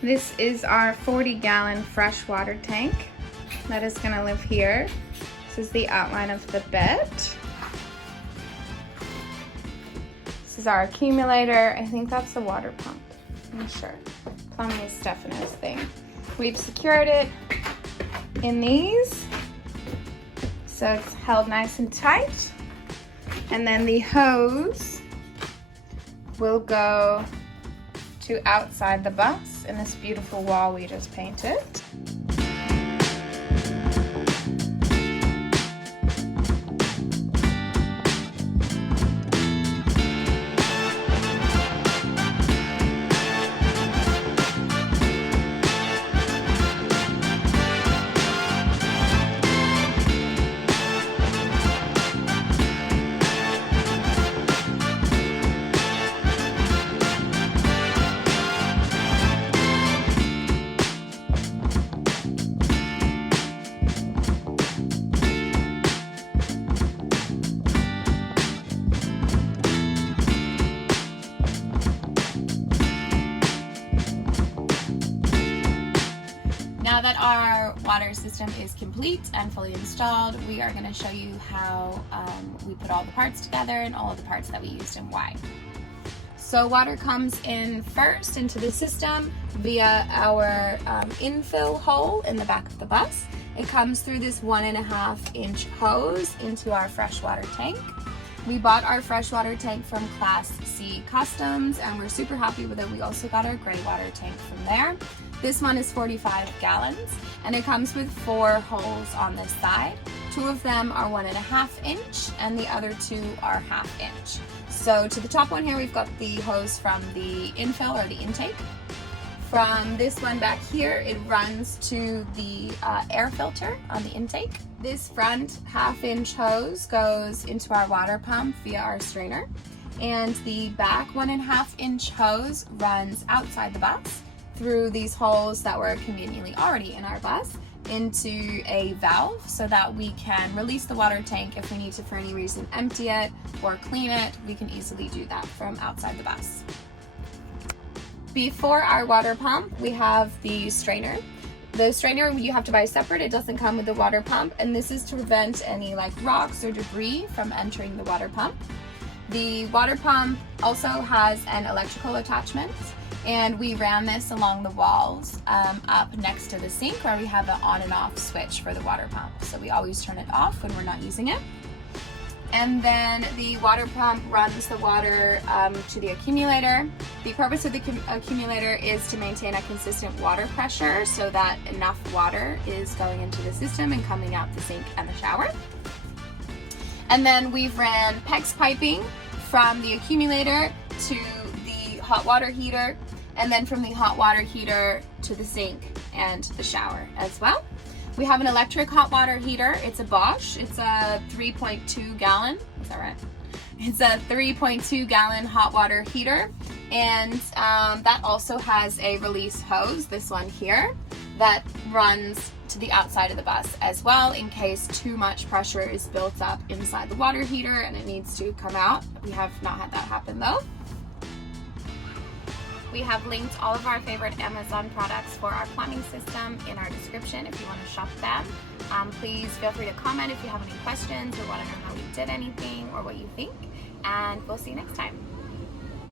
This is our 40-gallon freshwater tank that is going to live here. This is the outline of the bed. This is our accumulator. I think that's the water pump. I'm not sure. Plumbing is Stefano's thing. We've secured it in these, so it's held nice and tight. And then the hose will go to outside the bus in this beautiful wall we just painted. Now that our water system is complete and fully installed, we are going to show you how we put all the parts together and all of the parts that we used and why. So water comes in first into the system via our infill hole in the back of the bus. It comes through this 1.5-inch hose into our freshwater tank. We bought our freshwater tank from Class C Customs and we're super happy with it. We also got our gray water tank from there. This one is 45 gallons and it comes with 4 holes on this side. 2 of them are 1.5-inch and the other 2 are 1/2 inch. So to the top one here, we've got the hose from the infill or the intake. From this one back here, it runs to the air filter on the intake. This front 1/2-inch hose goes into our water pump via our strainer. And the back 1.5-inch hose runs outside the bus through these holes that were conveniently already in our bus into a valve so that we can release the water tank if we need to for any reason empty it or clean it. We can easily do that from outside the bus. Before our water pump, we have the strainer. The strainer you have to buy separate. It doesn't come with the water pump, and this is to prevent any like rocks or debris from entering the water pump. The water pump also has an electrical attachment, and we ran this along the walls up next to the sink where we have an on and off switch for the water pump. So we always turn it off when we're not using it. And then the water pump runs the water to the accumulator. The purpose of the accumulator is to maintain a consistent water pressure so that enough water is going into the system and coming out the sink and the shower. And then we've ran PEX piping from the accumulator to the hot water heater, and then from the hot water heater to the sink and the shower as well. We have an electric hot water heater. It's a Bosch. It's a 3.2 gallon. Is that right? It's a 3.2 gallon hot water heater. And that also has a release hose, this one here, that runs to the outside of the bus as well in case too much pressure is built up inside the water heater and it needs to come out. We have not had that happen though. We have linked all of our favorite Amazon products for our plumbing system in our description if you want to shop them. Please feel free to comment if you have any questions or want to know how we did anything or what you think, and we'll see you next time.